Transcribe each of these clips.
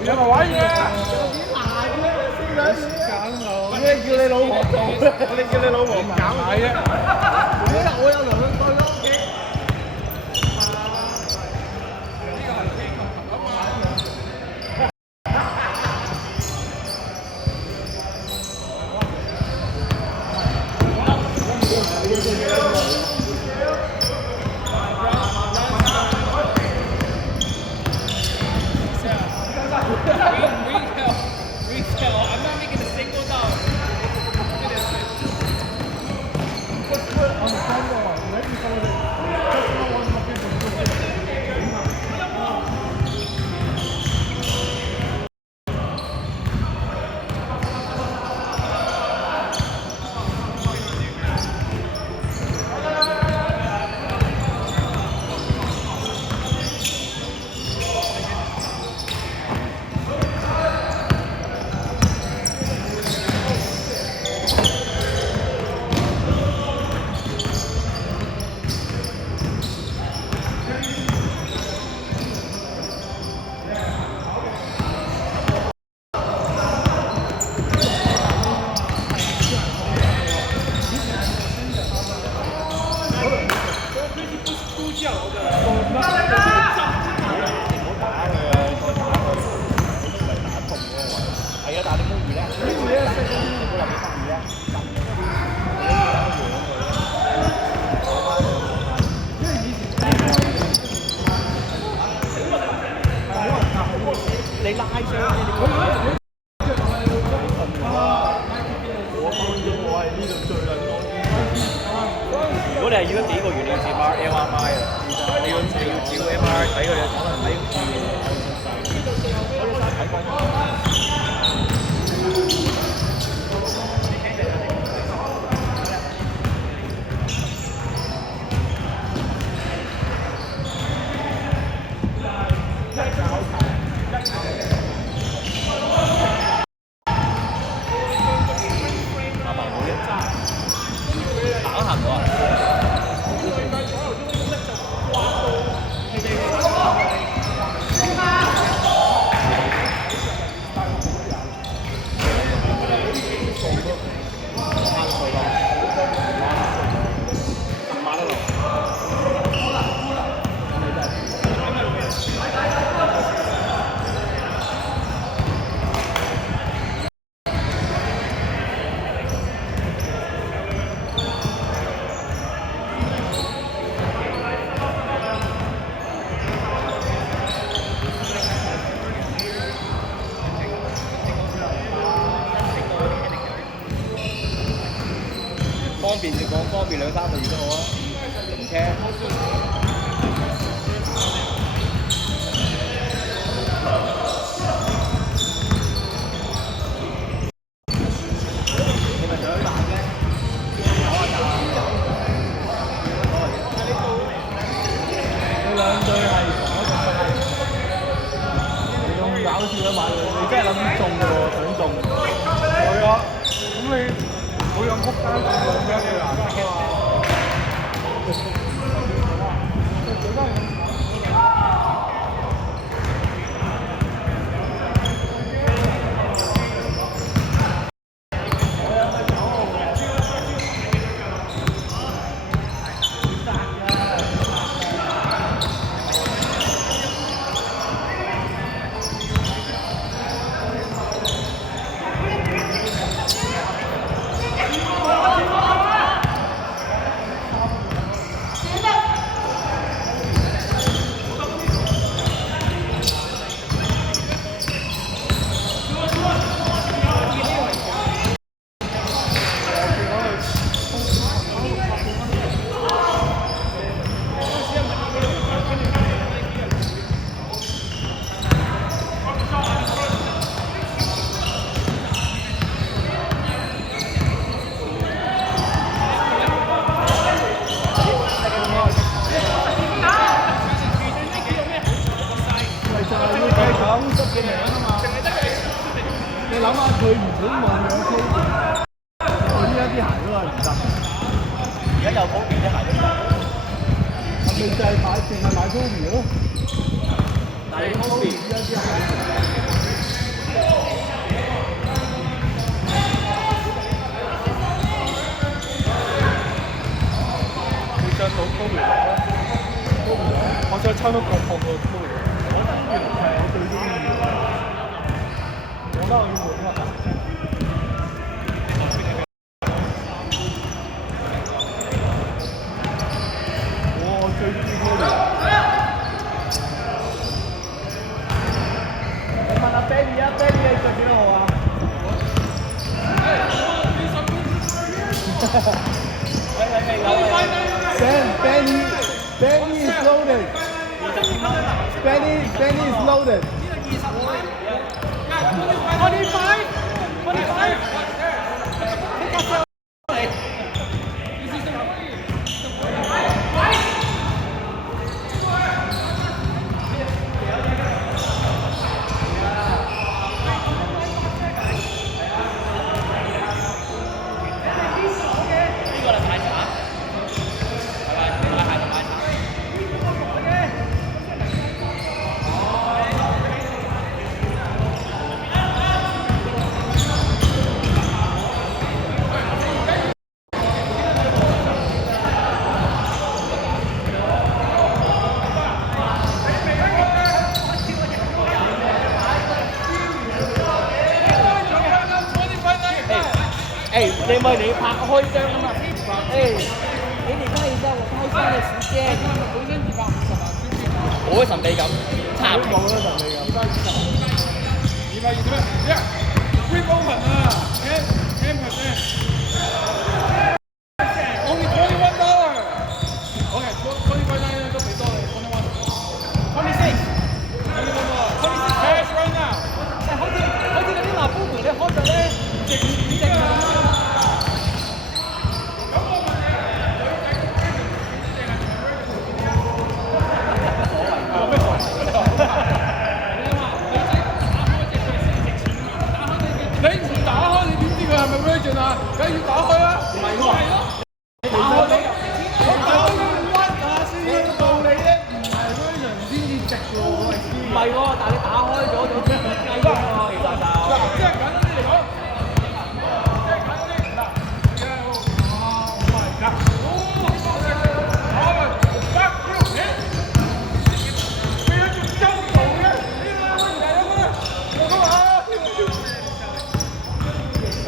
你咪玩嘢啊！咩叫你老婆做？你叫你老婆唔搞係啊！我有同佢對咯。你拉傷如果你係要咗幾個月，你要接 MRI 啊，你要照 MRI 睇佢哋可能方便就講方便2-3個月都好啊，用車。你咪想男嘅？你兩對係你咁搞笑啊買你真係諗中㗎喎，想中。係啊，咁你？會咁撲街咁樣嘅顏色啊！濕嘅名啊嘛。你諗下佢原本冇樣 K， 佢依家啲鞋都係唔得。而家有普遍啲鞋都唔得。係咪就係淨係買 Kobe 咯？但係 Kobe 依家啲鞋。你着到 Kobe 啦？我想抽到個破個 Kobe， 我原來係我最中意嘅。我覺得我要換啦。我最中意 Kobe。你問阿 Benny 啊 ，Benny 你着幾多號啊？Benny is loaded. Benny is loaded. 你咪你拍開張啊嘛？給你看一下我拍攝的時間。本身250好神秘感，差唔多啦神秘感。220咩 ？Yeah，Quick open 啊 ，10%。Only $21。OK， $25都俾多你，21。26。Cash right now。好似嗰啲拿波梅你開咗咧，正啊！你唔打開，你點知佢係咪 virgin 啊？梗係要打開啦！唔係喎，打開你，我打開要屈下先有道理啫，唔係 virgin 先至值喎，唔係喎，但係你打開咗就計喎，其實就即係簡單啲嚟講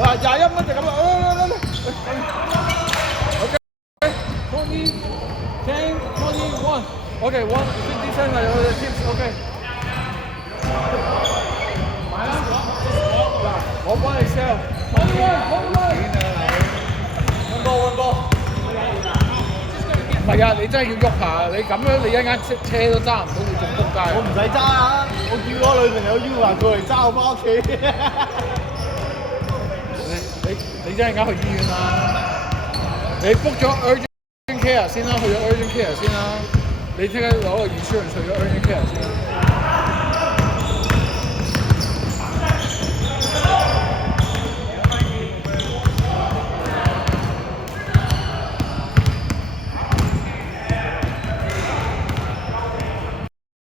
，21蚊就咁啦，OK， 10, 21 ，OK， 150 cents 係我哋 tips，OK， 買啦，嗱，我幫你 sell， 溫哥，唔係啊，你真係要喐下，你咁樣你一間車都揸唔到，你仲仆街。我唔使揸啊，我叫我女朋友要埋過嚟揸我翻屋企。你真係啱去醫院啦！你 book 咗 urgent care 先啦，去咗 urgent care 先啦。你即刻攞個 insurance 去咗 urgent care 先啦。